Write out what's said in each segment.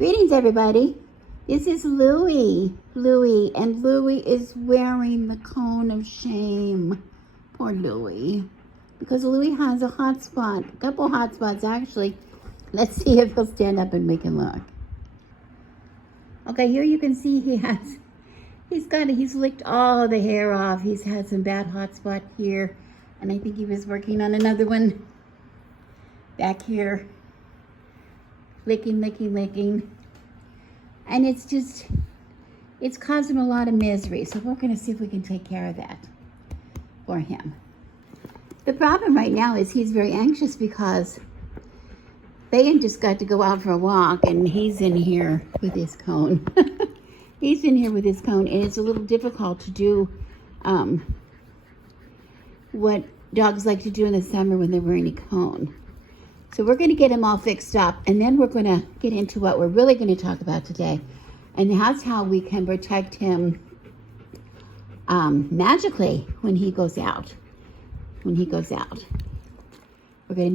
Greetings, everybody. This is Louie, and Louie is wearing the cone of shame. Poor Louie, because Louie has a hot spot, a couple hot spots actually. Let's see if he'll stand up and we can look. Okay, here you can see he's licked all the hair off. He's had some bad hot spot here, and I think he was working on another one back here. Licking. And it's caused him a lot of misery. So we're gonna see if we can take care of that for him. The problem right now is he's very anxious because Bayan just got to go out for a walk and he's in here with his cone. He's in here with his cone, and it's a little difficult to do what dogs like to do in the summer when they're wearing a cone. So we're going to get him all fixed up, and then we're going to get into what we're really going to talk about today. And that's how we can protect him magically when he goes out. We're going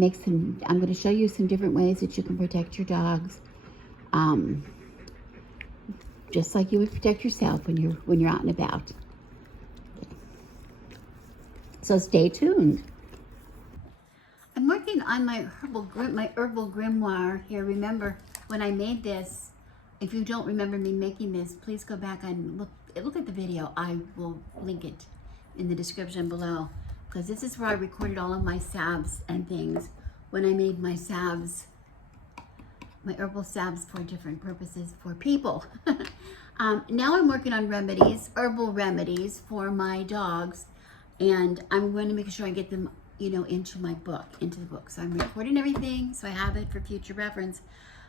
to I'm going to show you some different ways that you can protect your dogs. Just like you would protect yourself when you're out and about. Okay. So stay tuned. I'm working on my herbal grimoire here. Remember, when I made this, if you don't remember me making this, please go back and look at the video. I will link it in the description below, because this is where I recorded all of my salves and things when I made my salves, my herbal salves for different purposes for people. Now I'm working on herbal remedies for my dogs, and I'm going to make sure I get them into the book. So I'm recording everything so I have it for future reference.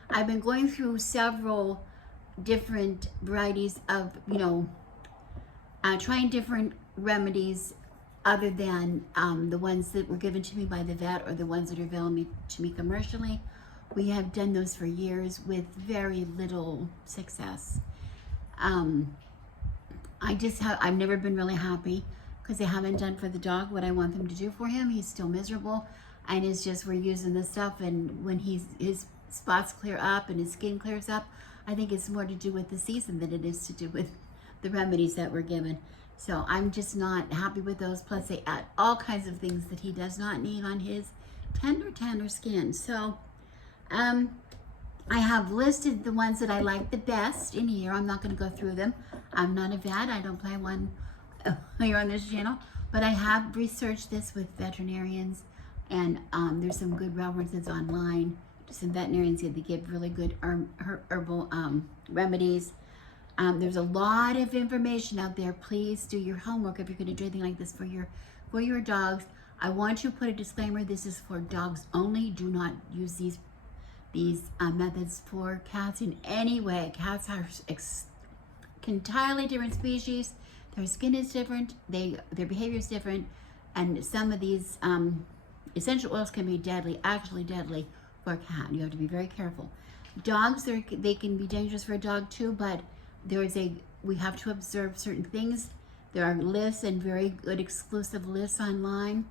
I've been going through several different varieties of, trying different remedies other than the ones that were given to me by the vet or the ones that are available to me commercially. We have done those for years with very little success. I've never been really happy, because they haven't done for the dog what I want them to do for him. He's still miserable, and it's just we're using this stuff, and when his spots clear up and his skin clears up, I think it's more to do with the season than it is to do with the remedies that we're given. So I'm just not happy with those. Plus they add all kinds of things that he does not need on his tender skin. So I have listed the ones that I like the best in here. I'm not going to go through them. I'm not a vet. I don't play one here on this channel, but I have researched this with veterinarians, and there's some good references online to some veterinarians that they give really good herbal remedies. There's a lot of information out there. Please do your homework if you're going to do anything like this for your dogs. I want to put a disclaimer: this is for dogs only. Do not use these methods for cats in any way. Cats are entirely different species. Their skin is different, their behavior is different, and some of these essential oils can be actually deadly for a cat. You have to be very careful. Dogs, they can be dangerous for a dog too, but we have to observe certain things. There are lists, and very good exclusive lists online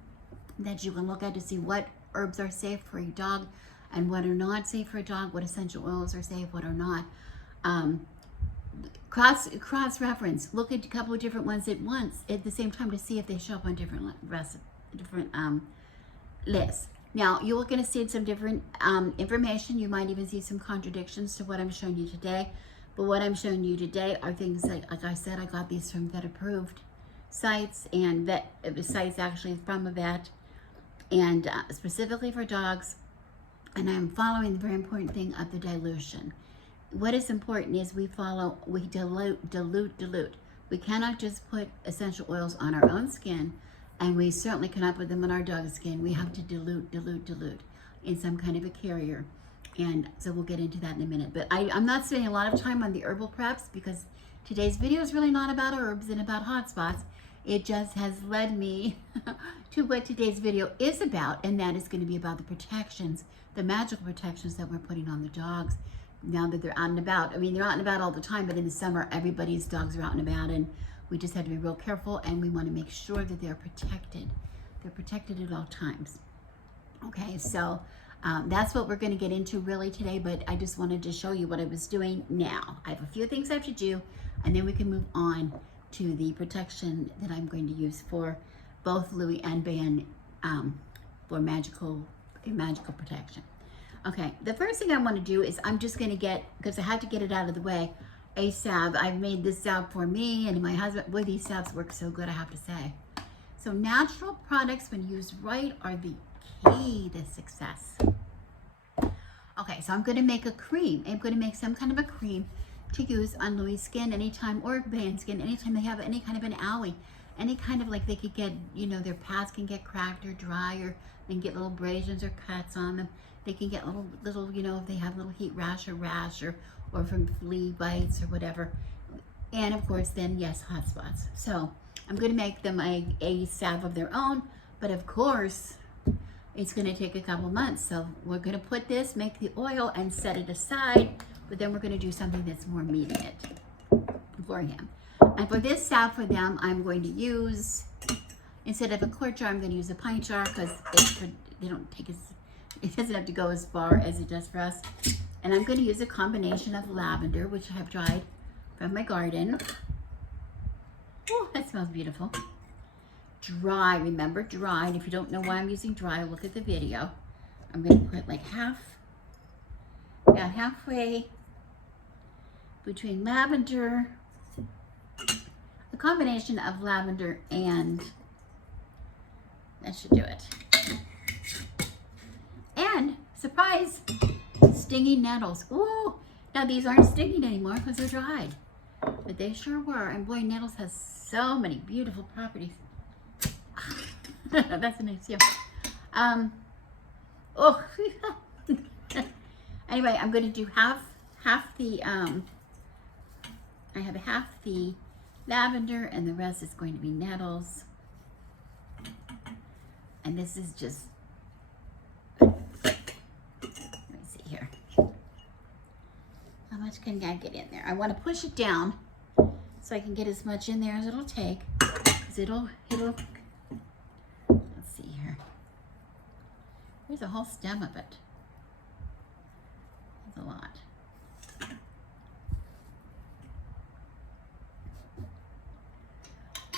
that you can look at to see what herbs are safe for a dog and what are not safe for a dog, what essential oils are safe, what are not. Cross-reference. Look at a couple of different ones at the same time to see if they show up on different lists. Now, you're going to see some different information. You might even see some contradictions to what I'm showing you today. But what I'm showing you today are things that, like I said, I got these from vet-approved sites, and sites actually from a vet, and specifically for dogs. And I'm following the very important thing of the dilution. What is important is we dilute. We cannot just put essential oils on our own skin, and we certainly cannot put them on our dog's skin. We have to dilute in some kind of a carrier. And so we'll get into that in a minute. But I'm not spending a lot of time on the herbal preps, because today's video is really not about herbs and about hot spots. It just has led me to what today's video is about, and that is going to be about the protections, the magical protections that we're putting on the dogs now that they're out and about. I mean, they're out and about all the time, but in the summer, everybody's dogs are out and about, and we just have to be real careful, and we want to make sure that they're protected. They're protected at all times. Okay, so That's what we're going to get into really today, but I just wanted to show you what I was doing now. I have a few things I have to do, and then we can move on to the protection that I'm going to use for both Louis and Ben for magical protection. Okay, the first thing I want to do is I'm just going to get, because I had to get it out of the way, a salve. I've made this salve for me and my husband. Boy, these salves work so good, I have to say. So natural products, when used right, are the key to success. Okay, so I'm going to make a cream. I'm going to make some kind of a cream to use on Louis' skin anytime, or Ben's skin, anytime they have any kind of an owie. Any kind of, like, they could get, you know, their pads can get cracked or dry, or they can get little abrasions or cuts on them. They can get little, you know, if they have little heat rash or from flea bites or whatever. And of course, then, yes, hot spots. So I'm going to make them a salve of their own, but of course, it's going to take a couple months. So we're going to put this, make the oil, and set it aside, but then we're going to do something that's more immediate for him. And for this salve for them, I'm going to use, instead of a quart jar, I'm going to use a pint jar, because they don't take it doesn't have to go as far as it does for us. And I'm going to use a combination of lavender, which I have dried from my garden. Oh, that smells beautiful. Dry, remember, dry. And if you don't know why I'm using dry, look at the video. I'm going to put like about halfway between lavender, a combination of lavender and, that should do it. And, surprise, stinging nettles. Ooh, now these aren't stinging anymore because they're dried, but they sure were. And boy, nettles has so many beautiful properties. That's a nice view. Oh, anyway, I'm going to do half the, I have half the lavender and the rest is going to be nettles. And this is just, let me see here. How much can I get in there? I want to push it down so I can get as much in there as it'll take. Because it'll, let's see here. There's a whole stem of it. That's a lot.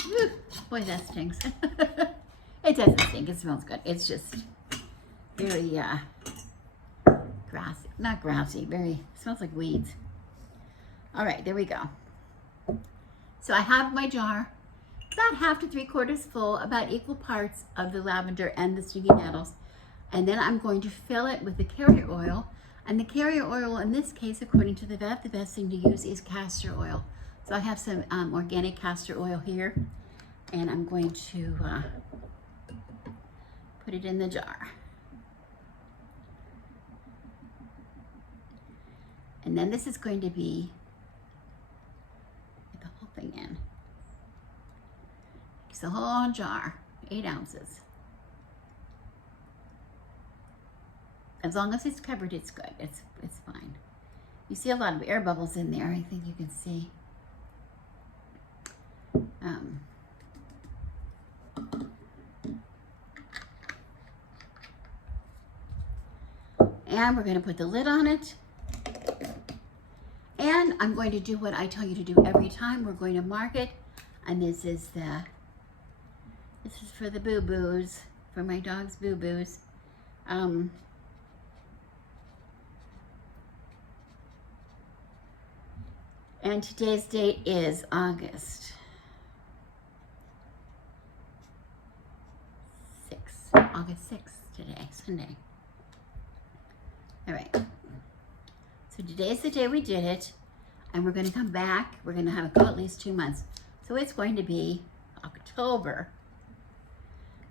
Whew, boy, that stinks. It doesn't stink, it smells good. It's just very grassy, not grassy, very, smells like weeds. All right, there we go. So I have my jar, about half to 3/4 full, about equal parts of the lavender and the stinging nettles. And then I'm going to fill it with the carrier oil. And the carrier oil, in this case, according to the vet, the best thing to use is castor oil. So I have some organic castor oil here, and I'm going to put it in the jar. And then this is going to be, get the whole thing in. It's the whole jar, 8 ounces. As long as it's covered, it's good. It's fine. You see a lot of air bubbles in there, I think you can see. And we're going to put the lid on it. And I'm going to do what I tell you to do every time. We're going to mark it. And this is for the boo-boos, for my dog's boo-boos. And today's date is August 6th. August 6th today, Sunday. All right. So today's the day we did it, and we're going to come back. We're going to have it go at least 2 months. So it's going to be October.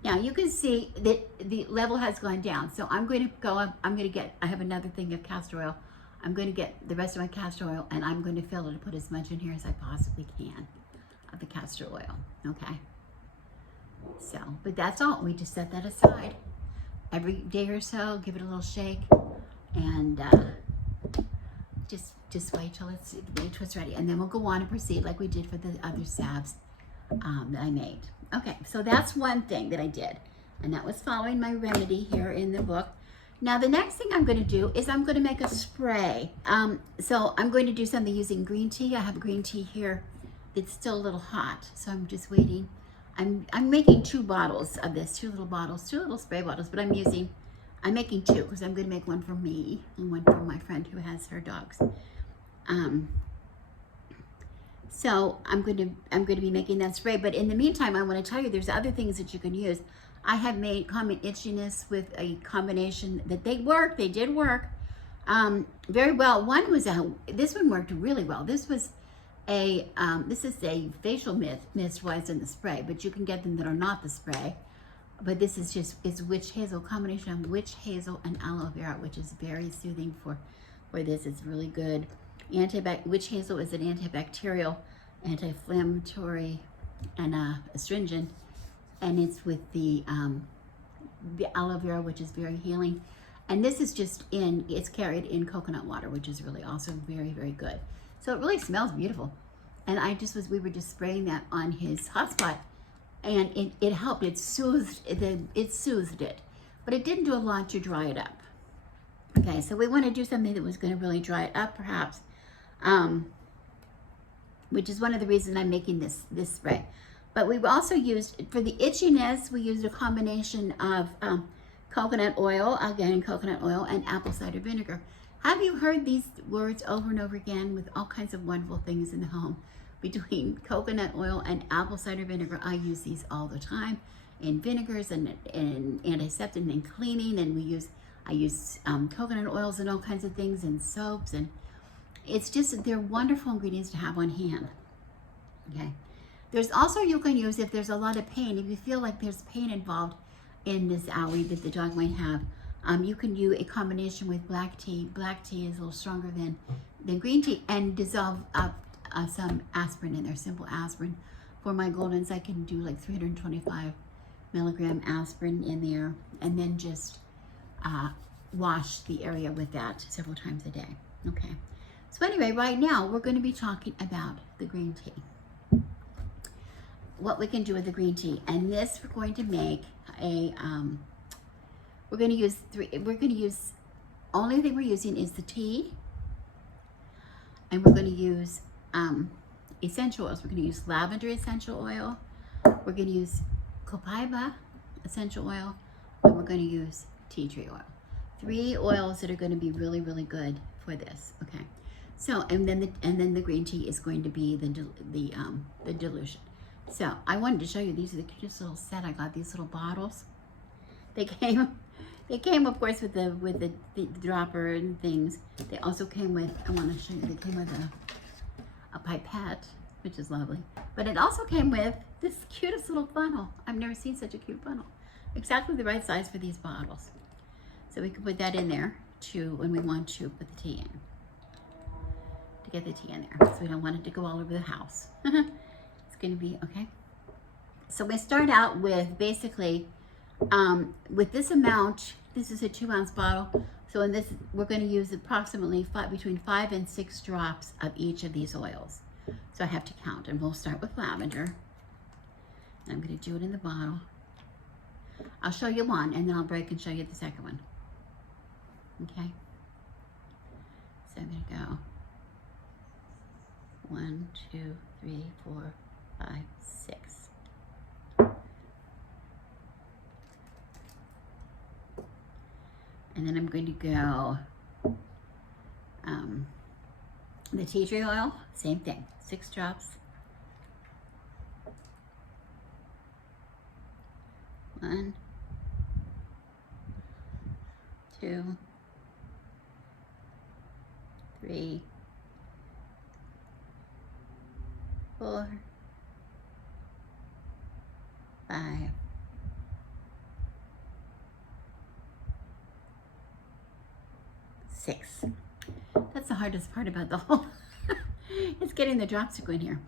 Now you can see that the level has gone down. So I'm going to go up. I have another thing of castor oil. I'm going to get the rest of my castor oil, and I'm going to fill it and put as much in here as I possibly can of the castor oil. Okay. So, but that's all. We just set that aside. Every day or so, give it a little shake, and just wait till it's ready, and then we'll go on and proceed like we did for the other salves that I made. Okay, so that's one thing that I did, and that was following my remedy here in the book. Now the next thing I'm going to do is I'm going to make a spray. So I'm going to do something using green tea. I have green tea here. It's still a little hot, so I'm just waiting. I'm making 2 bottles of this, 2 little bottles, 2 little spray bottles, but I'm making 2 because I'm going to make one for me and one for my friend who has her dogs. So I'm going to be making that spray. But in the meantime, I want to tell you there's other things that you can use. I have made common itchiness with a combination that they did work very well. One was this one worked really well. This was this is a facial mist was in the spray, but you can get them that are not the spray. But this is it's witch hazel, combination of witch hazel and aloe vera, which is very soothing for this. It's really good. Witch hazel is an antibacterial, anti-inflammatory, and astringent, and it's with the aloe vera, which is very healing. And this is it's carried in coconut water, which is really also very, very good. So it really smells beautiful. And we were just spraying that on his hotspot, and it helped. It soothed it, but it didn't do a lot to dry it up. Okay, so we want to do something that was going to really dry it up, perhaps, which is one of the reasons I'm making this spray. But we've also used, for the itchiness, we used a combination of coconut oil, again, coconut oil, and apple cider vinegar. Have you heard these words over and over again with all kinds of wonderful things in the home? Between coconut oil and apple cider vinegar, I use these all the time in vinegars and antiseptic and cleaning, and I use coconut oils and all kinds of things and soaps, and they're wonderful ingredients to have on hand. Okay. There's also, you can use, if there's a lot of pain, if you feel like there's pain involved in this owie that the dog might have, you can do a combination with black tea. Black tea is a little stronger than green tea, and dissolve up some aspirin in there, simple aspirin. For my Goldens, I can do like 325 milligram aspirin in there, and then just wash the area with that several times a day. Okay. So anyway, right now we're going to be talking about the green tea. What we can do with the green tea, and this we're going to make we're going to use only thing we're using is the tea, and we're going to use essential oils. We're going to use lavender essential oil, we're going to use copaiba essential oil, and we're going to use tea tree oil. 3 oils that are going to be really, really good for this. Okay, so and then the green tea is going to be the dilution. So I wanted to show you, these are the cutest little set. I got these little bottles. They came of course with the dropper and things. They also came with, I want to show you, they came with a pipette, which is lovely. But it also came with this cutest little funnel. I've never seen such a cute funnel. Exactly the right size for these bottles. So we can put that in there too when we want to put the tea in. To get the tea in there. So we don't want it to go all over the house. Going to be okay. So we start out with basically with this amount. This is a 2-ounce bottle, so in this we're going to use approximately between 5 and 6 drops of each of these oils. So I have to count, and we'll start with lavender. I'm going to do it in the bottle. I'll show you one, and then I'll break and show you the second one. Okay, so I'm going to go 1, 2, 3, 4, 5, 6. And then I'm going to go the tea tree oil, same thing, 6 drops. 1, 2, 3, 4, 5, 6. That's the hardest part about the whole it's getting the drops to go in here.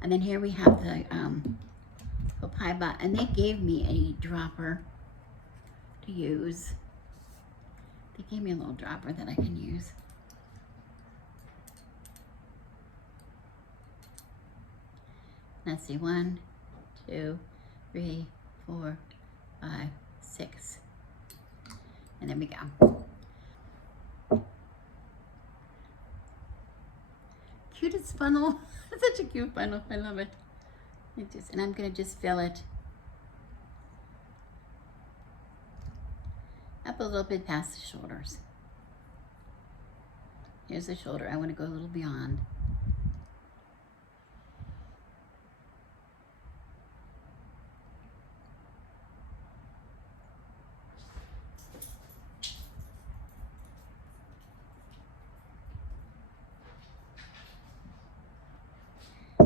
And then here we have the copaiba, and they gave me a dropper to use. They gave me a little dropper that I can use. Let's see, 1, 2, 3, 4, 5, 6. And there we go. Cutest funnel. Such a cute funnel. I love it. And I'm going to just fill it up a little bit past the shoulders. Here's the shoulder. I want to go a little beyond.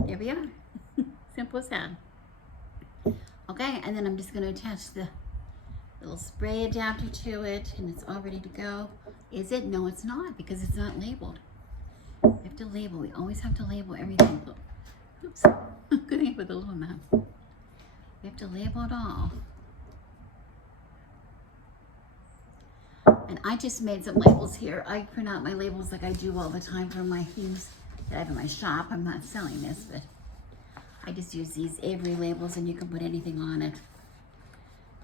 There we are. Simple as that. Okay, and then I'm just going to attach the little spray adapter to it, and it's all ready to go. Is it? No, it's not, because it's not labeled. We have to label. We always have to label everything. Oops. Good thing with a little amount. We have to label it all. And I just made some labels here. I print out my labels like I do all the time for my things that I have in my shop. I'm not selling this, but I just use these Avery labels, and you can put anything on it.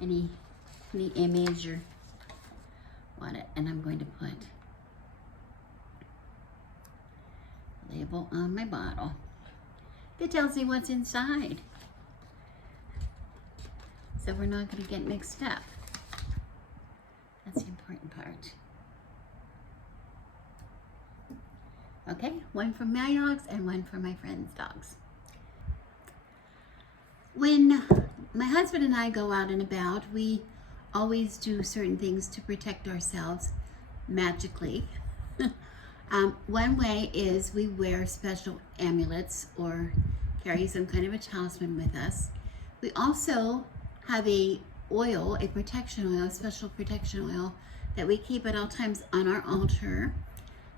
Any image or want it. And I'm going to put a label on my bottle that tells me what's inside. So we're not going to get mixed up. That's the important part. Okay, one for my dogs and one for my friend's dogs. When my husband and I go out and about, we always do certain things to protect ourselves magically. One way is we wear special amulets or carry some kind of a talisman with us. We also have a protection oil, a special protection oil that we keep at all times on our altar,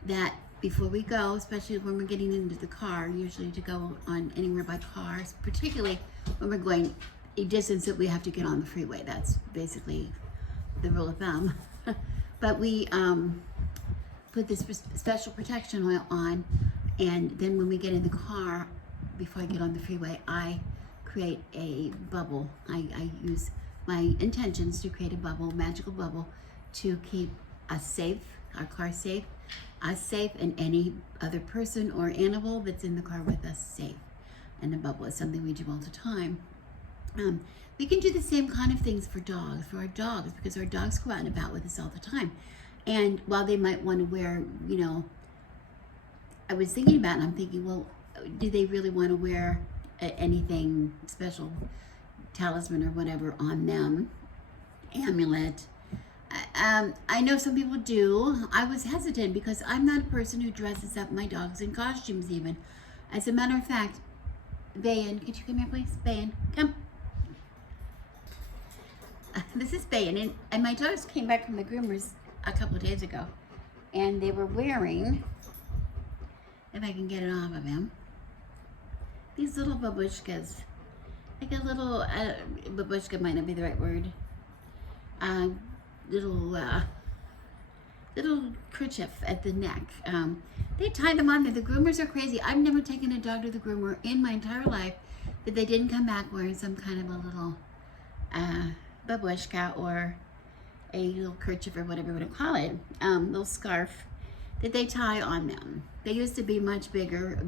that before we go, especially when we're getting into the car, usually to go on anywhere by cars, particularly when we're going a distance that we have to get on the freeway. That's basically the rule of thumb. But we put this special protection oil on, and then when we get in the car, before I get on the freeway, I create a bubble. I use my intentions to create a bubble, magical bubble, to keep us safe, our car safe, us safe, and any other person or animal that's in the car with us safe. And the bubble is something we do all the time. We can do the same kind of things for our dogs, because our dogs go out and about with us all the time. And while they might want to wear, I was thinking about it, and I'm thinking, well, do they really want to wear anything special, talisman or whatever on them, amulet? I know some people do. I was hesitant because I'm not a person who dresses up my dogs in costumes even. As a matter of fact, Bayan, could you come here please? Bayan, come. This is Bayan, and my dogs came back from the groomers a couple of days ago, and they were wearing, if I can get it off of him, these little babushkas. Like a little, babushka might not be the right word. Little kerchief at the neck. They tie them on there. The groomers are crazy. I've never taken a dog to the groomer in my entire life that they didn't come back wearing some kind of a little babushka or a little kerchief or whatever you want to call it, little scarf that they tie on them. They used to be much bigger.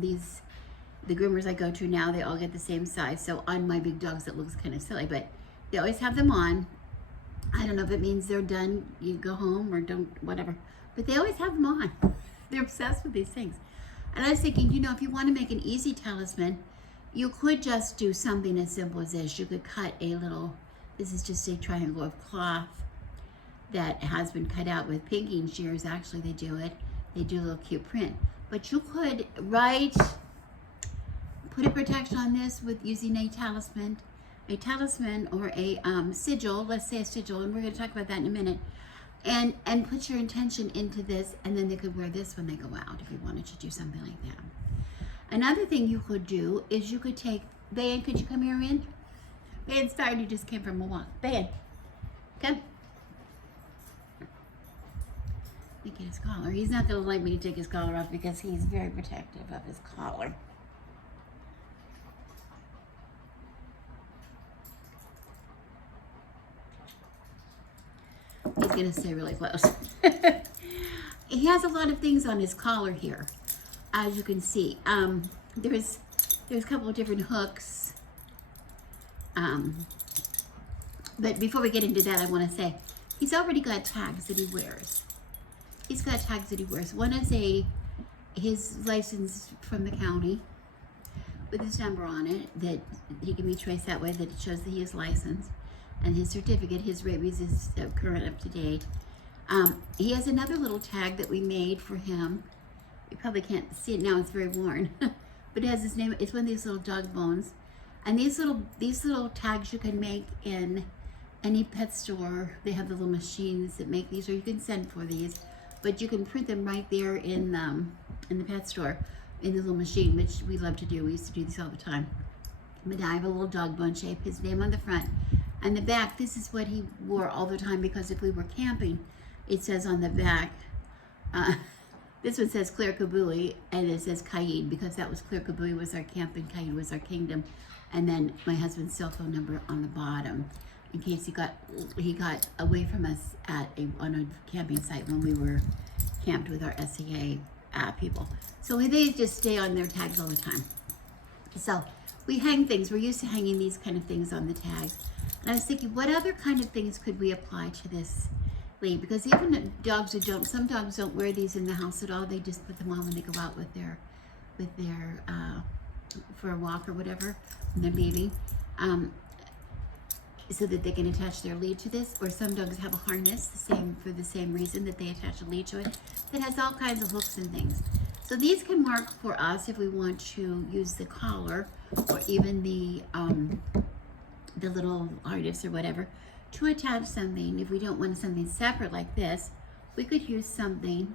The groomers I go to now, they all get the same size. So on my big dogs, it looks kind of silly, but they always have them on. I don't know if it means they're done, you go home or don't, whatever. But they always have them on. They're obsessed with these things. And I was thinking, if you want to make an easy talisman, you could just do something as simple as this. You could cut a little, this is just a triangle of cloth that has been cut out with pinking shears. Actually, they do it. They do a little cute print. But you could put a protection on this with using a talisman or a sigil, let's say a sigil, and we're going to talk about that in a minute, and put your intention into this, and then they could wear this when they go out if you wanted to do something like that. Another thing you could do is you could take, Bayan, could you come here in? Bayan's tired, he just came from a walk. Bayan, come. Look at his collar. He's not going to like me to take his collar off because he's very protective of his collar. He's gonna stay really close. He has a lot of things on his collar here, as you can see. There's a couple of different hooks. But before we get into that, I want to say he's already got tags that he wears. He's got tags that he wears. One is his license from the county with his number on it that he can be traced that way, that it shows that he is licensed, and his certificate, his rabies is current, up to date. He has another little tag that we made for him. You probably can't see it now, it's very worn, but it has his name. It's one of these little dog bones, and these little tags you can make in any pet store. They have the little machines that make these, or you can send for these, but you can print them right there in the pet store, in the little machine, which we love to do. We used to do these all the time. But I have a little dog bone shape, his name on the front. And the back, this is what he wore all the time, because if we were camping, it says on the back, this one says Claire Kabui, and it says Kaid, because that was Claire Kabui was our camp and Kaid was our kingdom. And then my husband's cell phone number on the bottom, in case he got away from us on a camping site when we were camped with our SCA people. So they just stay on their tags all the time. So we hang things. We're used to hanging these kind of things on the tags. And I was thinking, what other kind of things could we apply to this lead? Because even dogs who some dogs don't wear these in the house at all. They just put them on when they go out with their for a walk or whatever when they're leaving, so that they can attach their lead to this. Or some dogs have a harness, for the same reason, that they attach a lead to it, that has all kinds of hooks and things. So these can work for us if we want to use the collar, or even the little harness or whatever, to attach something. If we don't want something separate like this, we could use something.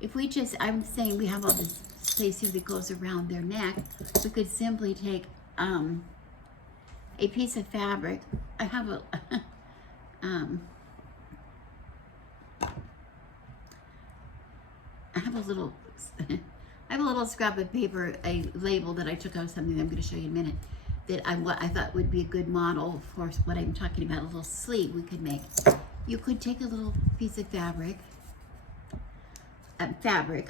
If we just, I'm saying we have all this space here that goes around their neck, we could simply take a piece of fabric. I have a I have a little scrap of paper, a label that I took out of something that I'm going to show you in a minute, that I thought would be a good model for what I'm talking about, a little sleeve we could make. You could take a little piece of fabric, I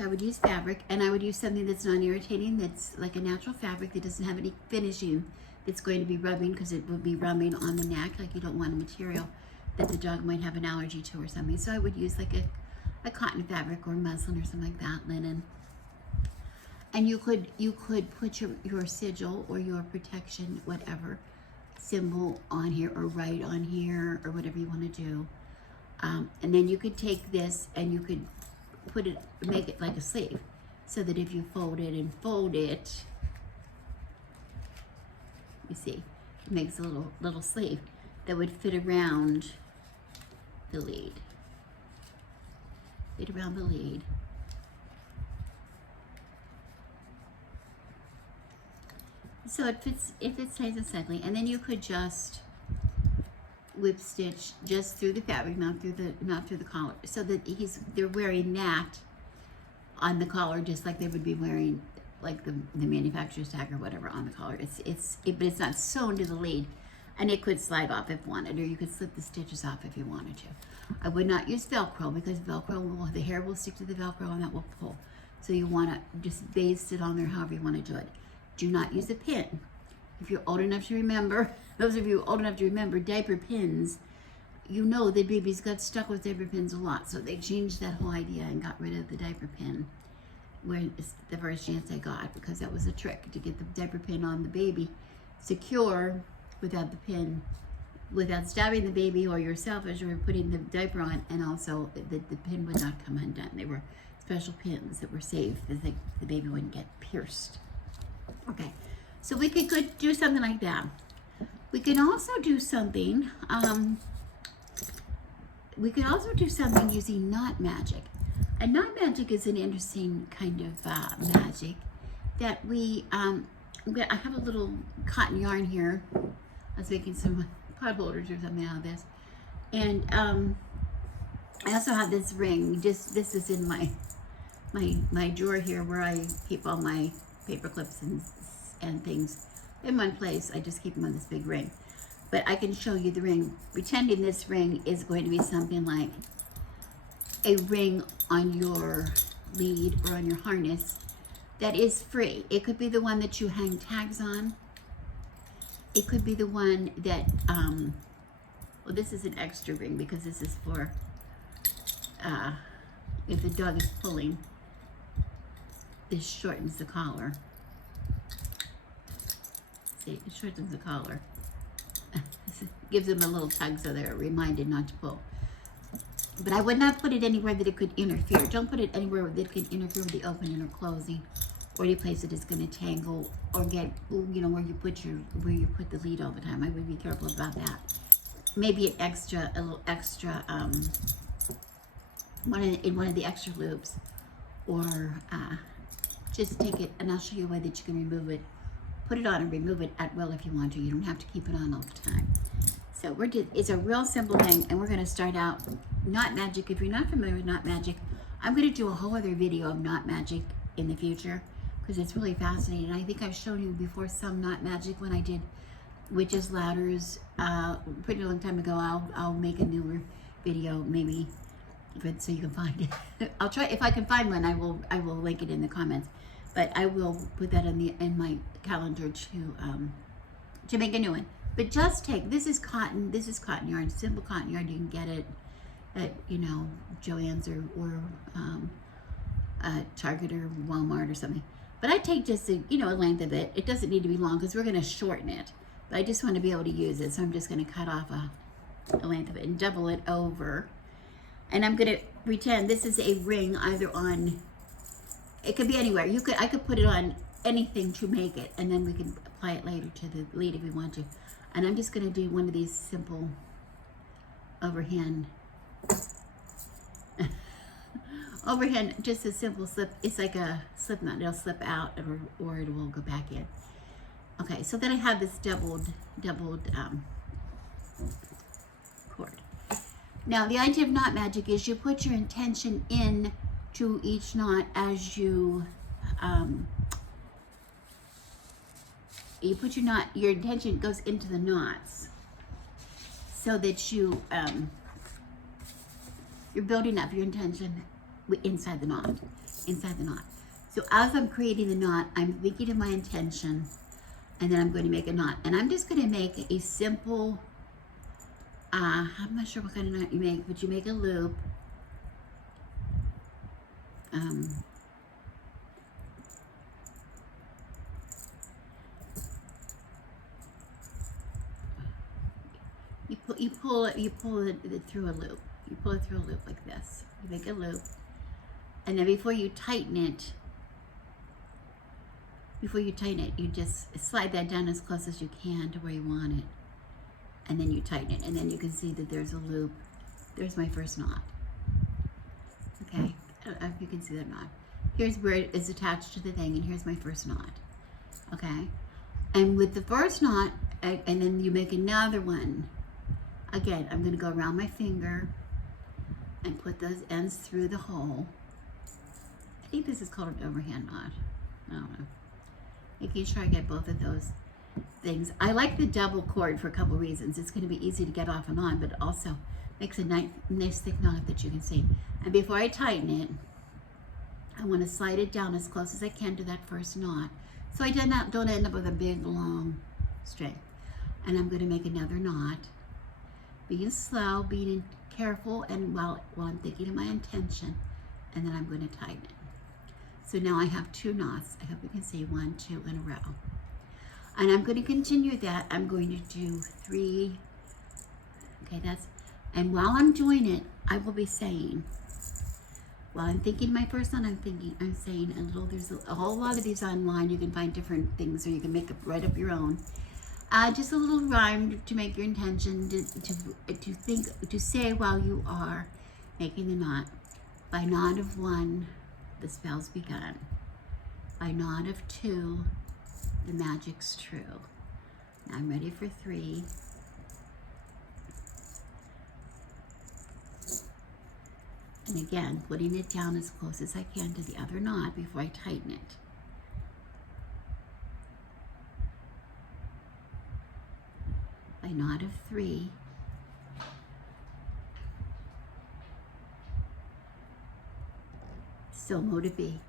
would use fabric, and I would use something that's non-irritating, that's like a natural fabric that doesn't have any finishing, that's going to be rubbing, because it would be rubbing on the neck, like you don't want a material that the dog might have an allergy to or something. So I would use like a cotton fabric or muslin or something like that, linen. And you could put your sigil or your protection, whatever, symbol on here, or write on here, or whatever you want to do. And then you could take this and you could make it like a sleeve, so that if you fold it and fold it, you see, it makes a little sleeve that would fit around the lead. So it fits nice and snugly. And then you could just whip stitch just through the fabric, not through the collar, so that they're wearing that on the collar, just like they would be wearing like the manufacturer's tag or whatever on the collar. But it's not sewn to the lead, and it could slide off if wanted, or you could slip the stitches off if you wanted to. I would not use Velcro, because Velcro, the hair will stick to the Velcro and that will pull. So you want to just baste it on there however you want to do it. Do not use a pin. If you're old enough to remember, those of you old enough to remember diaper pins, you know that babies got stuck with diaper pins a lot. So they changed that whole idea and got rid of the diaper pin, where it's the first chance I got, because that was a trick to get the diaper pin on the baby secure without the pin, without stabbing the baby or yourself as you were putting the diaper on, and also the pin would not come undone. They were special pins that were saved so the baby wouldn't get pierced. Okay, so we could do something like that. We can also do something. Using knot magic. And knot magic is an interesting kind of magic that I have a little cotton yarn here. I was making some pot holders or something out of this, and I also have this ring. This is in my drawer here, where I keep all my paper clips and things in one place. I just keep them on this big ring. but I can show you the ring. Pretending this ring is going to be something like a ring on your lead or on your harness that is free. It could be the one that you hang tags on. It could be the one that, well, this is an extra ring because this is for, if the dog is pulling, this shortens the collar. See, it shortens the collar. Gives them a little tug so they're reminded not to pull. But I would not put it anywhere that it could interfere. Don't put it anywhere that it could interfere with the opening or closing, or any place that it's going to tangle or get, you know, where you put the lead all the time. I would be careful about that. Maybe a little extra, in one of the extra loops, or just take it, and I'll show you a way that you can remove it. Put it on and remove it at will if you want to. You don't have to keep it on all the time. So it's a real simple thing, and we're going to start out knot magic. If you're not familiar with knot magic, I'm going to do a whole other video of knot magic in the future because it's really fascinating. I think I've shown you before some knot magic when I did witches' ladders pretty long time ago. I'll make a newer video maybe, so you can find it. I'll try, if I can find one, I will link it in the comments. But I will put that in my calendar to make a new one. But just take, this is cotton yarn, simple cotton yarn. You can get it at, you know, Joann's or Target or Walmart or something. But I take just a length of it. It doesn't need to be long because we're going to shorten it. But I just want to be able to use it, so I'm just going to cut off a length of it and double it over. And I'm going to pretend this is a ring either on, it could be anywhere. I could put it on anything to make it, and then we can apply it later to the lead if we want to. And I'm just going to do one of these simple overhand, just a simple slip. It's like a slip knot. It'll slip out or it will go back in. Okay, so then I have this doubled cord. Now the idea of knot magic is you put your intention in to each knot as you put your intention goes into the knots, so that you're building up your intention inside the knot. So as I'm creating the knot, I'm thinking of my intention, and then I'm going to make a knot. And I'm just going to make a simple, I'm not sure what kind of knot you make, but you make a loop. You pull it through a loop. You pull it through a loop like this. You make a loop, and then before you tighten it, you just slide that down as close as you can to where you want it, and then you tighten it, and then you can see that there's a loop. There's my first knot. Okay, I don't know if you can see that knot. Here's where it is attached to the thing, and here's my first knot. Okay, and with the first knot, and then you make another one. Again, I'm going to go around my finger and put those ends through the hole. I think this is called an overhand knot. I don't know. Making sure I get both of those things. I like the double cord for a couple reasons. It's going to be easy to get off and on, but it also makes a nice thick knot that you can see. And before I tighten it, I want to slide it down as close as I can to that first knot, so I don't end up with a big long string. And I'm going to make another knot, being slow, being careful, and while I'm thinking of my intention, and then I'm going to tighten it. So now I have 2 knots. I hope you can see 1, 2 in a row. And I'm going to continue that. I'm going to do 3. Okay, and while I'm doing it, I will be saying, while I'm thinking my first knot, I'm saying a little, there's a whole lot of these online. You can find different things, or you can write up your own. Just a little rhyme to make your intention, to say while you are making the knot. By knot of 1, the spell's begun. By knot of 2, the magic's true. Now I'm ready for 3. And again, putting it down as close as I can to the other knot before I tighten it. By by knot of 3, still mode of B.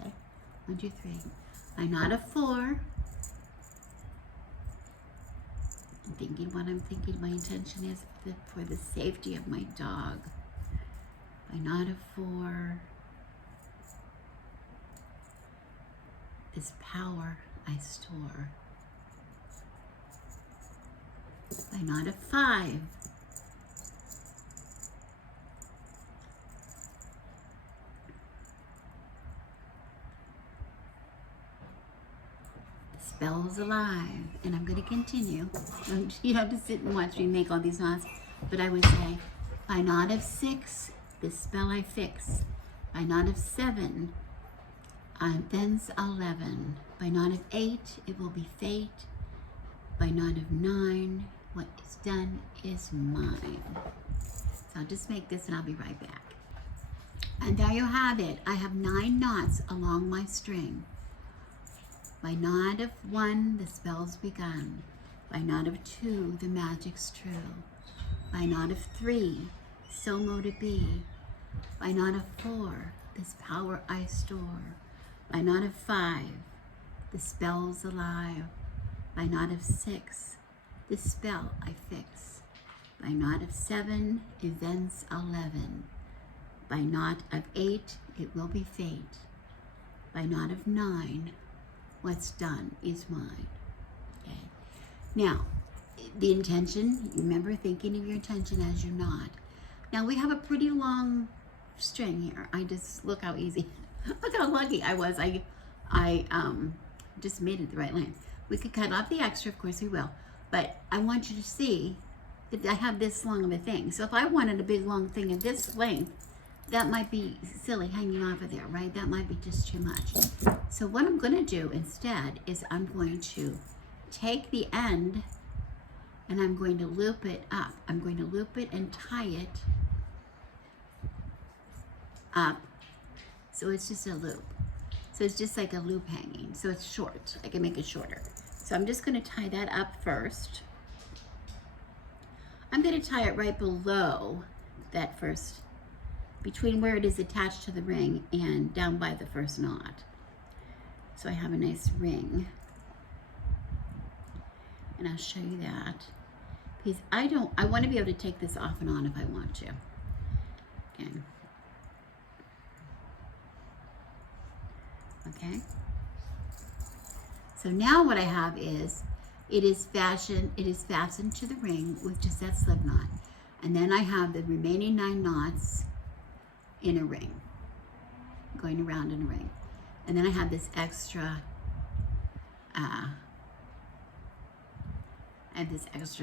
Okay, 1, 2, 3. By knot of 4, I'm thinking what I'm thinking my intention is for the safety of my dog. By knot of 4, this power I store. By knot of 5, the spell's alive, and I'm going to continue. You have to sit and watch me make all these knots, but I would say, by knot of 6, this spell I fix. By knot of 7, thence 11. By knot of 8, it will be fate. By knot of 9, what is done is mine. So I'll just make this and I'll be right back. And there you have it. I have 9 knots along my string. By knot of 1, the spell's begun. By knot of 2, the magic's true. By knot of 3, so mode it be. By knot of 4, this power I store. By knot of 5, the spell's alive. By knot of 6, this spell I fix. By knot of 7, events 11. By knot of 8, it will be fate. By knot of 9, what's done is mine. Okay. Now, the intention, remember thinking of your intention as your knot. Now we have a pretty long string here. I just, look how easy. Look how lucky I was. I just made it the right length. We could cut off the extra, of course we will. But I want you to see that I have this long of a thing. So if I wanted a big long thing of this length, that might be silly hanging off of there, right? That might be just too much. So what I'm going to do instead is I'm going to take the end and I'm going to loop it up. I'm going to loop it and tie it up. So it's just a loop. So it's just like a loop hanging. So it's short. I can make it shorter. So I'm just going to tie that up first. I'm going to tie it right below that first, between where it is attached to the ring and down by the first knot. So I have a nice ring. And I'll show you that. Because I want to be able to take this off and on if I want to. Okay. Okay. So now what I have is, it is fastened to the ring with just that slip knot. And then I have the remaining 9 knots in a ring, going around in a ring. And then I have this extra,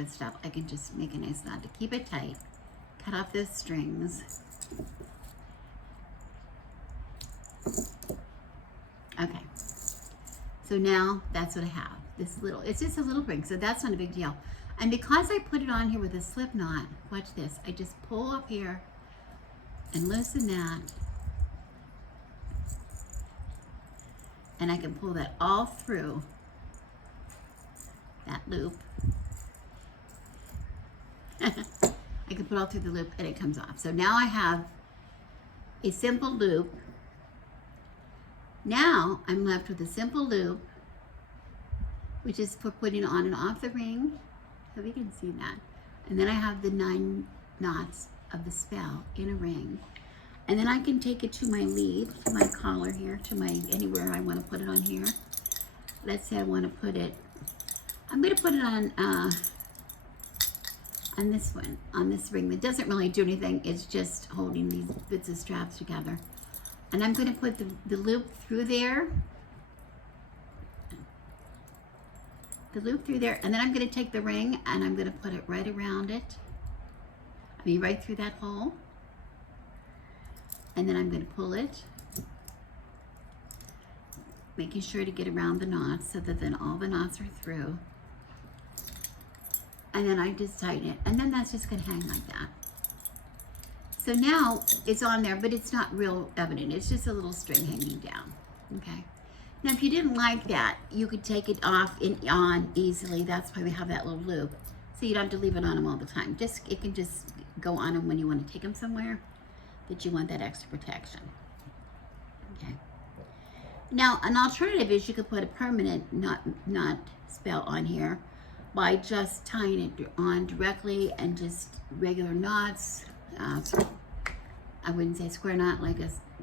stuff. I can just make a nice knot to keep it tight, cut off those strings. Okay, so now that's what I have. It's just a little ring, so that's not a big deal. And because I put it on here with a slip knot, watch this, I just pull up here and loosen that, and I can pull that all through that loop. I can put all through the loop and it comes off. So now I have a simple loop. Now I'm left with a simple loop, which is for putting on and off the ring. So we can see that. And then I have the 9 knots of the spell in a ring. And then I can take it to my lead, to my collar here, to my, anywhere I want to put it on here. Let's say I want to put it, I'm going to put it on this one, on this ring that doesn't really do anything. It's just holding these bits of straps together. And I'm going to put the loop through there. The loop through there. And then I'm going to take the ring and I'm going to put it right around it. I mean, right through that hole. And then I'm going to pull it, making sure to get around the knots so that then all the knots are through. And then I just tighten it. And then that's just going to hang like that. So now it's on there, but it's not real evident. It's just a little string hanging down. Okay. Now, if you didn't like that, you could take it off and on easily. That's why we have that little loop. So you don't have to leave it on them all the time. It can just go on them when you want to take them somewhere that you want that extra protection. Okay. Now, an alternative is you could put a permanent knot spell on here by just tying it on directly and just regular knots. I wouldn't say square knot, like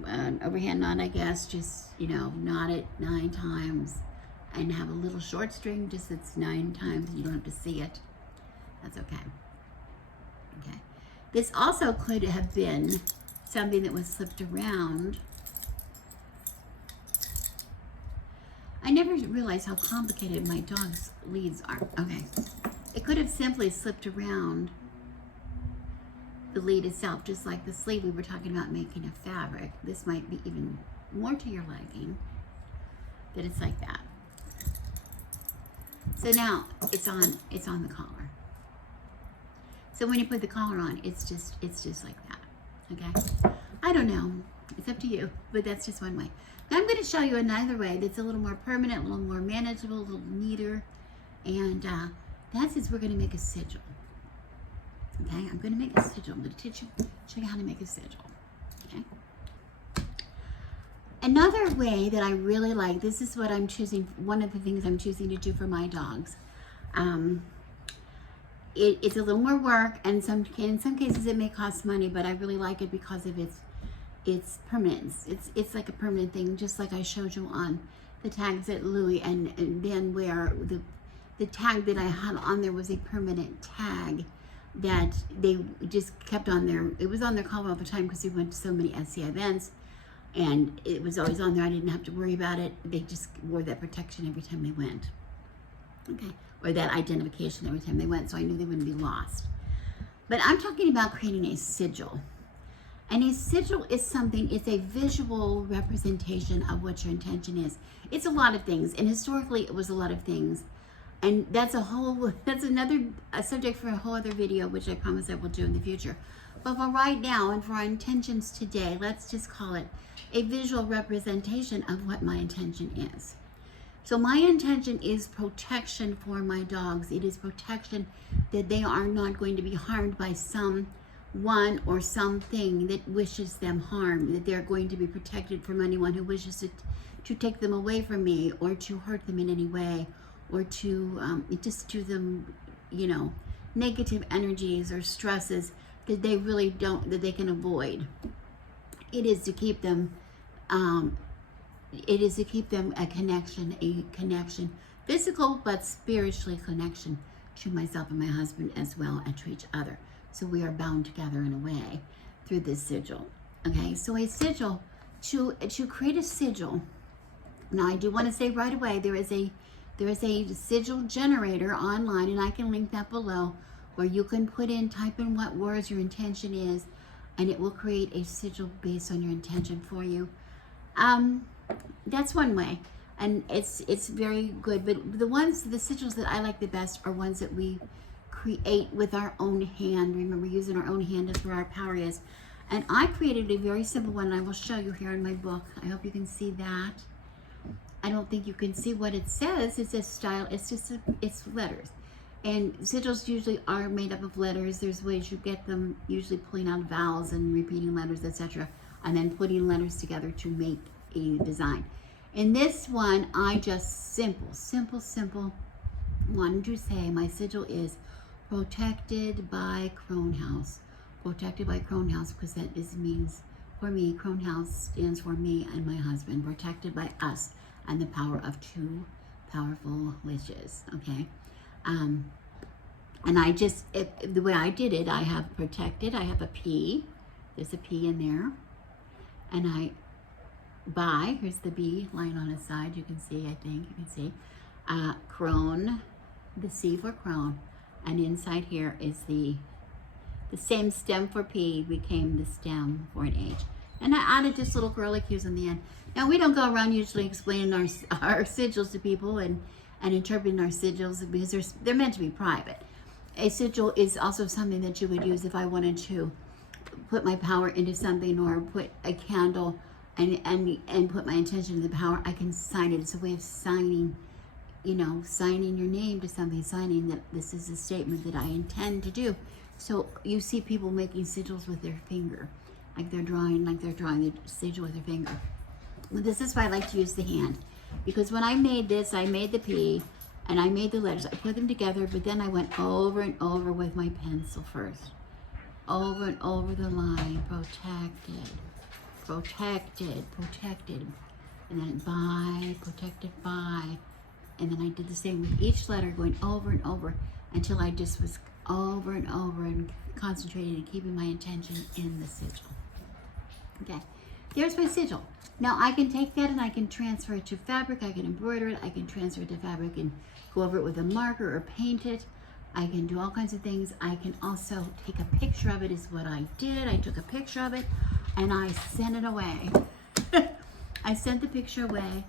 an overhand knot, I guess. Just, knot it 9 times and have a little short string, just it's 9 times. You don't have to see it. That's okay. Okay. This also could have been something that was slipped around. I never realized how complicated my dog's leads are. Okay. It could have simply slipped around the lead itself, just like the sleeve we were talking about making a fabric. This might be even more to your liking, that it's like that. So now it's on the collar. So when you put the collar on, it's just like that. Okay? I don't know. It's up to you, but that's just one way. Now I'm going to show you another way that's a little more permanent, a little more manageable, a little neater, and that's we're going to make a sigil. Okay, I'm going to make a sigil. I'm going to show you how to make a sigil. Okay. Another way that I really like, this is what I'm choosing, one of the things I'm choosing to do for my dogs. It's a little more work, and in some cases it may cost money, but I really like it because of its permanence. It's like a permanent thing, just like I showed you on the tags at Louis, and then where the tag that I had on there was a permanent tag that they just kept on there. It was on their collar all the time because we went to so many SCI events, and it was always on there. I didn't have to worry about it. They just wore that protection every time they went. Okay, or that identification every time they went, so I knew they wouldn't be lost. But I'm talking about creating a sigil. And a sigil is something, it's a visual representation of what your intention is. It's a lot of things, and historically it was a lot of things. And that's another subject for a whole other video, which I promise I will do in the future. But for right now and for our intentions today, let's just call it a visual representation of what my intention is. So my intention is protection for my dogs. It is protection that they are not going to be harmed by someone or something that wishes them harm, that they're going to be protected from anyone who wishes to take them away from me or to hurt them in any way, or to just do them, negative energies or stresses that they really don't, that they can avoid. It is to keep them, a connection, physical but spiritually connection to myself and my husband as well, and to each other. So we are bound together in a way through this sigil. Okay, so a sigil, to create a sigil. Now I do want to say right away, there is a sigil generator online, and I can link that below, where you can type in what words your intention is, and it will create a sigil based on your intention for you. That's one way, and it's very good. But the sigils that I like the best are ones that we create with our own hand. Remember, using our own hand is where our power is. And I created a very simple one, and I will show you here in my book. I hope you can see that. I don't think you can see what it says. It says style. It's letters. And sigils usually are made up of letters. There's ways you get them, usually pulling out vowels and repeating letters, etc., and then putting letters together to make a design. In this one, I just simple wanted to say my sigil is protected by Crone House. Protected by Crone House, because that means for me, Crone House stands for me and my husband. Protected by us and the power of 2 powerful witches. Okay. And I just, the way I did it, I have protected, I have a P, there's a P in there, and here's the B lying on its side, you can see, I think, you can see, crone, the C for crone, and inside here is the same stem for P became the stem for an H. And I added just little curlicues in the end. Now, we don't go around usually explaining our sigils to people and interpreting our sigils, because they're meant to be private. A sigil is also something that you would use if I wanted to put my power into something, or put a candle and put my intention to the power, I can sign it. It's a way of signing, you know, signing your name to something, signing that this is a statement that I intend to do. So you see people making sigils with their finger, like they're drawing the sigil with their finger. Well, this is why I like to use the hand, because when I made this, I made the P and I made the letters. I put them together, but then I went over and over with my pencil first. Over and over the line, protected, protected, protected. And then by, protected by. And then I did the same with each letter, going over and over until I just was over and over and concentrating and keeping my intention in the sigil. Okay, there's my sigil. Now I can take that and I can transfer it to fabric. I can embroider it. I can transfer it to fabric and go over it with a marker or paint it. I can do all kinds of things. I can also take a picture of it, is what I did. I took a picture of it and I sent it away. I sent the picture away,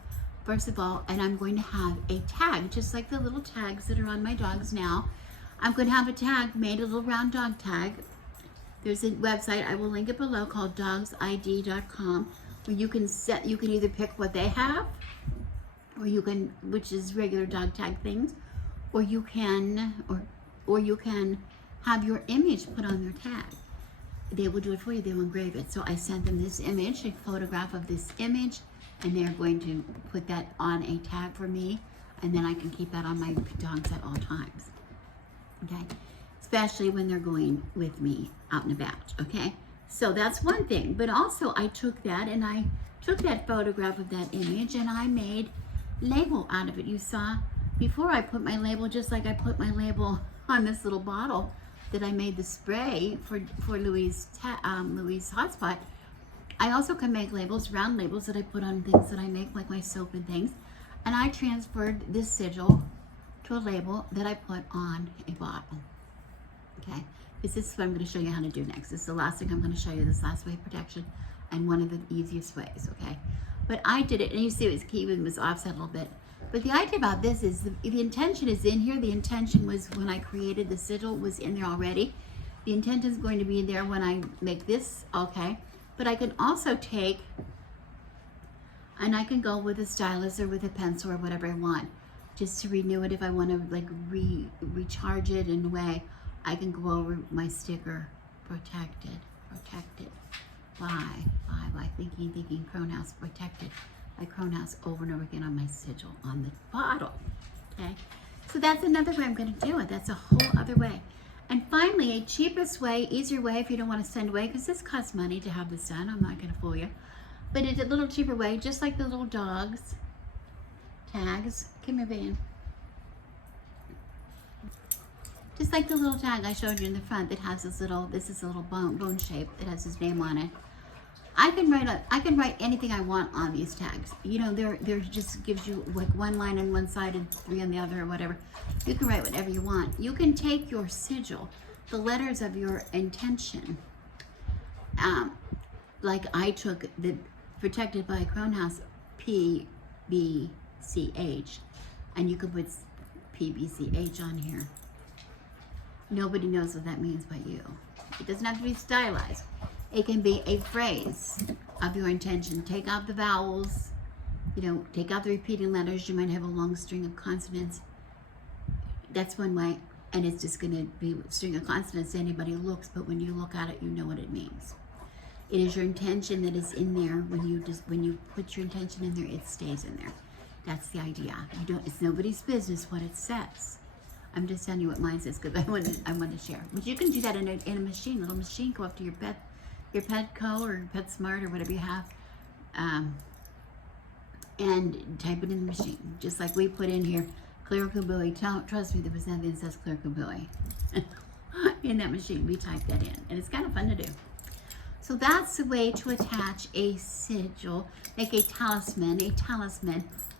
first of all, and I'm going to have a tag, just like the little tags that are on my dogs now. I'm going to have a tag made, a little round dog tag. There's a website, I will link it below, called dogsid.com, where you can either pick what they have, or you can, which is regular dog tag things, or you can, or you can have your image put on their tag. They will do it for you, they will engrave it. So I sent them this image, a photograph of this image, and they're going to put that on a tag for me, and then I can keep that on my dogs at all times. Okay, especially when they're going with me out and about. Okay, so that's one thing. But also I took that and I took that photograph of that image and I made label out of it. You saw before I put my label, just like I put my label on this little bottle that I made the spray for Louis' hotspot. I also can make labels, round labels that I put on things that I make, like my soap and things. And I transferred this sigil to a label that I put on a bottle. Okay, this is what I'm going to show you how to do next. This is the last thing I'm going to show you, this last way of protection, and one of the easiest ways. Okay, but I did it, and you see it was offset a little bit. But the idea about this is the intention is in here. The intention was when I created the sigil was in there already. The intention is going to be there when I make this. Okay, but I can also take, and I can go with a stylus or with a pencil or whatever I want, just to renew it. If I want to like recharge it in a way, I can go over my sticker, protected, protected, by thinking Crone House, protected by Crone House, over and over again on my sigil on the bottle. Okay, so that's another way I'm going to do it. That's a whole other way. And finally, a cheapest way, easier way, if you don't want to send away, because this costs money to have this done, I'm not going to fool you, but it's a little cheaper way, just like the little dogs tags. Give me a van. Just like the little tag I showed you in the front that has this is a little bone shape that has his name on it. I can write anything I want on these tags. You know, they're just gives you like one line on one side and three on the other or whatever. You can write whatever you want. You can take your sigil, the letters of your intention, like I took the protected by Crone House, PBCH, and you could put PBCH on here. Nobody knows what that means but you. It doesn't have to be stylized. It can be a phrase of your intention. Take out the vowels, you know, take out the repeating letters. You might have a long string of consonants. That's one way, and it's just going to be a string of consonants to anybody who looks, but when you look at it, you know what it means. It is your intention that is in there. When you put your intention in there, it stays in there. That's the idea. It's nobody's business what it says. I'm just telling you what mine says because I want to share. But you can do that in a machine, little machine. Go up to your Petco or PetSmart or whatever you have, and type it in the machine. Just like we put in here, clear kabooey. Trust me, there was nothing that says clear kabooey in that machine. We type that in, and it's kind of fun to do. So that's the way to attach a sigil, make a talisman,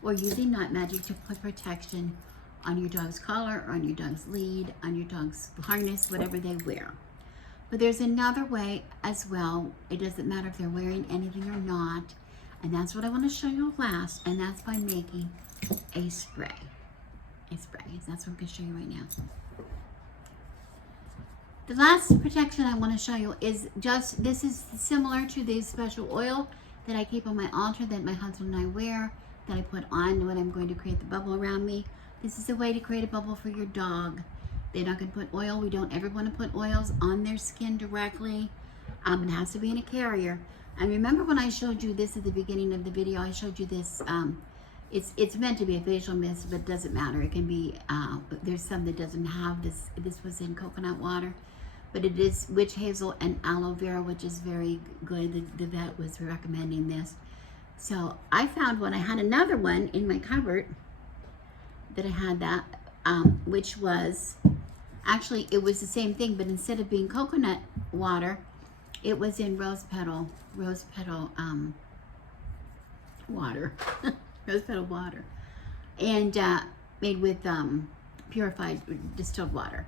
or using knot magic to put protection on your dog's collar, or on your dog's lead, on your dog's harness, whatever they wear. But there's another way as well. It doesn't matter if they're wearing anything or not, and that's what I want to show you last, and that's by making a spray. That's what I'm going to show you right now. The last protection I want to show you is this is similar to the special oil that I keep on my altar that my husband and I wear, that I put on when I'm going to create the bubble around me. This is a way to create a bubble for your dog. They're not going to put oil. We don't ever want to put oils on their skin directly. It has to be in a carrier. And remember when I showed you this at the beginning of the video, I showed you this, it's meant to be a facial mist, but it doesn't matter. It can be, there's some that doesn't have this. This was in coconut water, but it is witch hazel and aloe vera, which is very good. The vet was recommending this. So I found one. I had another one in my cupboard that I had that, which was, actually it was the same thing, but instead of being coconut water, it was in rose petal water, rose petal water, and made with purified distilled water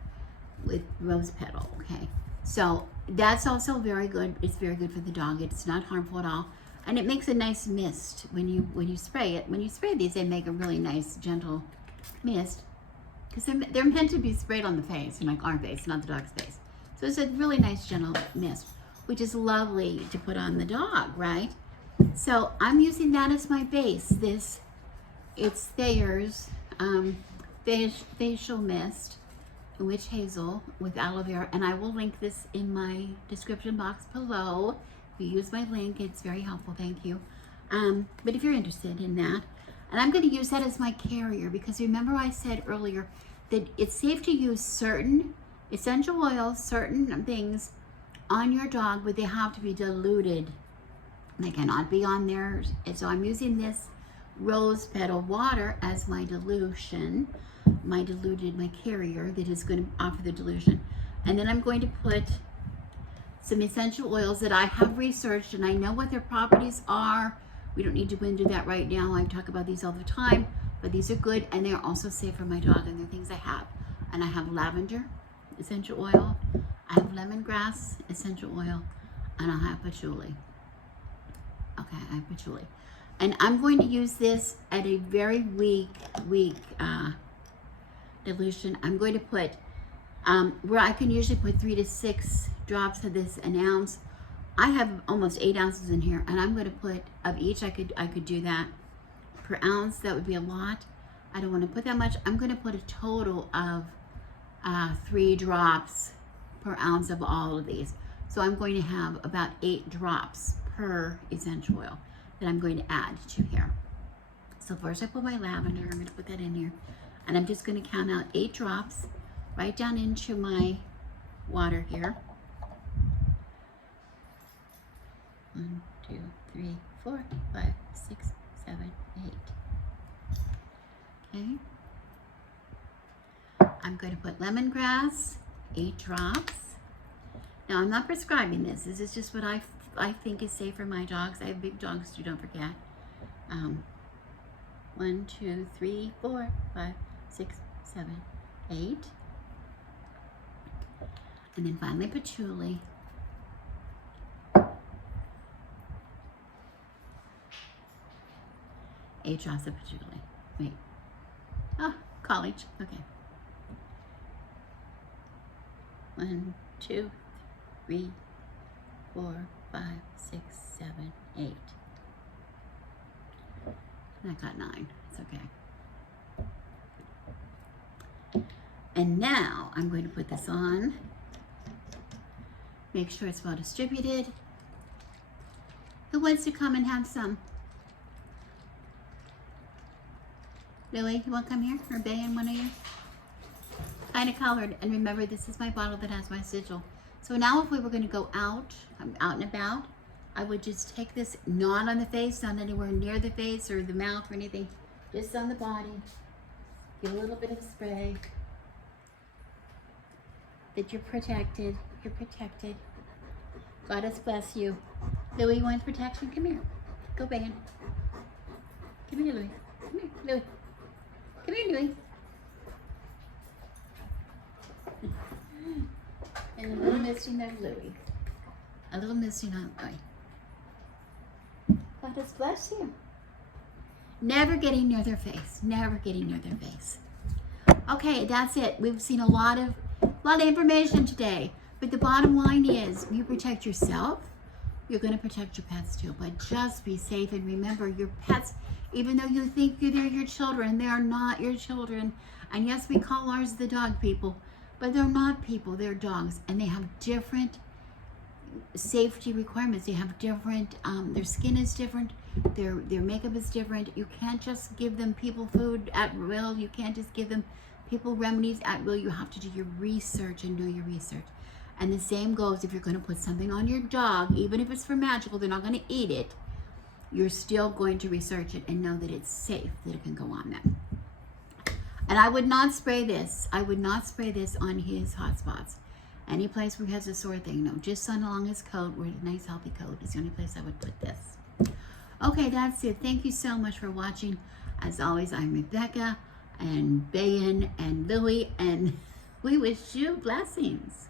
with rose petal. Okay, so that's also very good. It's very good for the dog. It's not harmful at all, and it makes a nice mist when you spray it. When you spray these, they make a really nice gentle mist because they're meant to be sprayed on the face, like our face, not the dog's face. So it's a really nice gentle mist, which is lovely to put on the dog, right? So I'm using that as my base. It's Thayers facial mist, witch hazel with aloe vera, and I will link this in my description box below. If you use my link, it's very helpful, thank you. But if you're interested in that, and I'm going to use that as my carrier, because remember I said earlier that it's safe to use certain essential oils, certain things on your dog, but they have to be diluted. They cannot be on there. So I'm using this rose petal water as my dilution, my carrier that is going to offer the dilution. And then I'm going to put some essential oils that I have researched and I know what their properties are. We don't need to go into that right now. I talk about these all the time, but these are good and they're also safe for my dog, and they're things I have. And I have lavender essential oil, I have lemongrass essential oil, and I have patchouli. Okay, I have patchouli. And I'm going to use this at a very weak dilution. I'm going to put, where I can usually put 3 to 6 drops of this an ounce. I have almost 8 ounces in here, and I'm going to put of each. I could do that per ounce. That would be a lot. I don't want to put that much. I'm going to put a total of 3 drops per ounce of all of these. So I'm going to have about 8 drops per essential oil that I'm going to add to here. So first I put my lavender. I'm going to put that in here, and I'm just going to count out 8 drops right down into my water here. 1, 2, 3, 4, 5, 6, 7, 8. Okay. I'm going to put lemongrass, 8 drops. Now I'm not prescribing this. This is just what I think is safe for my dogs. I have big dogs too, don't forget. 1, 2, 3, 4, 5, 6, 7, 8. And then finally patchouli. Eight drops of patchouli. Wait. Oh, college. Okay. 1, 2, 3, 4, 5, 6, 7, 8. And I got 9. It's okay. And now I'm going to put this on. Make sure it's well distributed. Who wants to come and have some? Louie, you want to come here? Or Bayan, one of you? Kind of colored. And remember, this is my bottle that has my sigil. So now if we were going to go out, I'm out and about, I would just take this, not on the face, not anywhere near the face or the mouth or anything, just on the body. Give a little bit of spray. That you're protected. You're protected. God has blessed you. Louie, you want protection? Come here. Go, Bayan. Come here, Louie. Come here, Louie. Come here, Louie. And a little misting of Louie. A little misting on Louie. God has blessed you. Never getting near their face. Never getting near their face. Okay, that's it. We've seen a lot of information today. But the bottom line is you protect yourself, you're going to protect your pets too. But just be safe, and remember, your pets, even though you think they're your children, they are not your children. And yes, we call ours the dog people, but they're not people, they're dogs, and they have different safety requirements. They have different, their skin is different, their makeup is different. You can't just give them people food at will. You can't just give them people remedies at will. You have to do your research and know your research. And the same goes if you're going to put something on your dog, even if it's for magical, they're not going to eat it. You're still going to research it and know that it's safe, that it can go on them. And I would not spray this. I would not spray this on his hot spots. Any place where he has a sore thing, no. Just on along his coat, where a nice healthy coat is the only place I would put this. Okay, that's it. Thank you so much for watching. As always, I'm Rebecca and Bayan and Louie, and we wish you blessings.